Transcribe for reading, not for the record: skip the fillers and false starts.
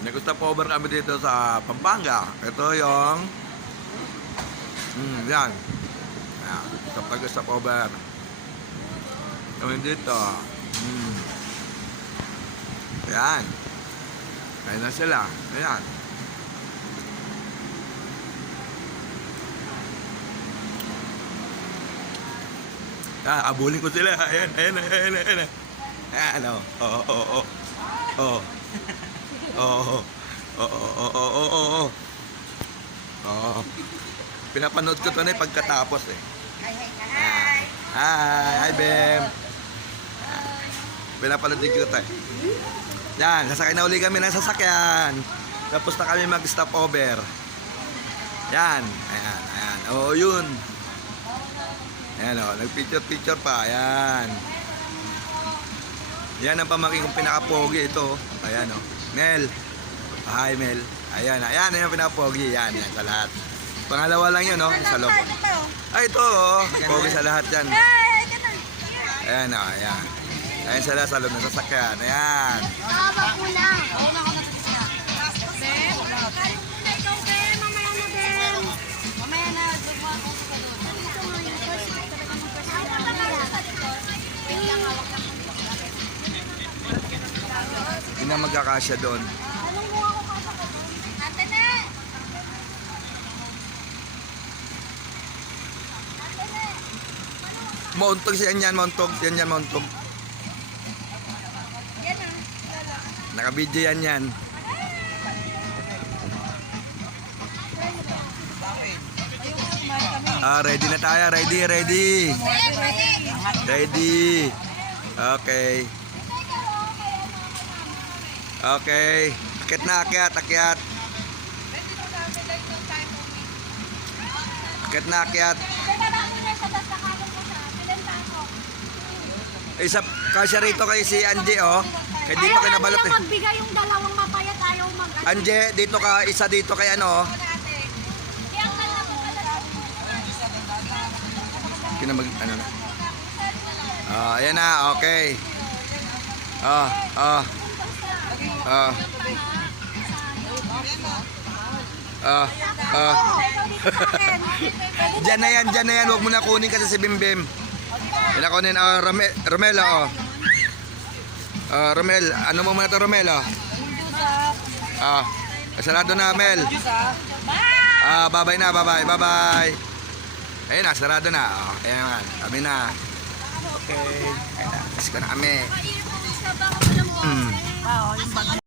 Nag-stop over kami dito sa Pampanga. Ito yung yan. Ayan, stop over kami dito. Ayan. Ayan na sila. Ayan. Abulin ko sila. Ayan. Ayan, pinapanood ko ito na pagkatapos eh. Hi, Bem. Pinapanood din ko ito eh. Yan, sasakay na uli kami ng sasakyan. Tapos na kami mag-stop over. Yan, ayan. Yun. Ayan nag-picture pa. Ayan. Yan ang pamangkin kong pinaka-pogi ito. Ayan Mel. Hi Mel. Ayan yung pinaka-pogi. Yan sa lahat. Pangalawa lang yun sa loob. Ay ito pogi sa lahat yan. Ayan ayan. Ayan sila sa loob ng sasakyan. Ayan. Hindi na magkakasya doon. Mauntog siya yan, mauntog. Yan, mauntog. Naka-video yan. Ready na tayo. Ready. Okay. Akit na, akyat. Isa kasya rito kay si Angie kaya dito kay nabalot ayaw magbigay yung dalawang mapayat, ayaw mag Angie, dito ka, isa dito kay kinamag na. Ayan na, okay. Diyan na yan, huwag mo na kunin kasi si Bimbim. Pinakunin, Romel, Romel, ano mo muna ito, Romel, sarado na, Mel. Bye-bye na, bye-bye. Ayun na, sarado na. Ayan, kami na. Okay. Ayan, kasi ko na kami.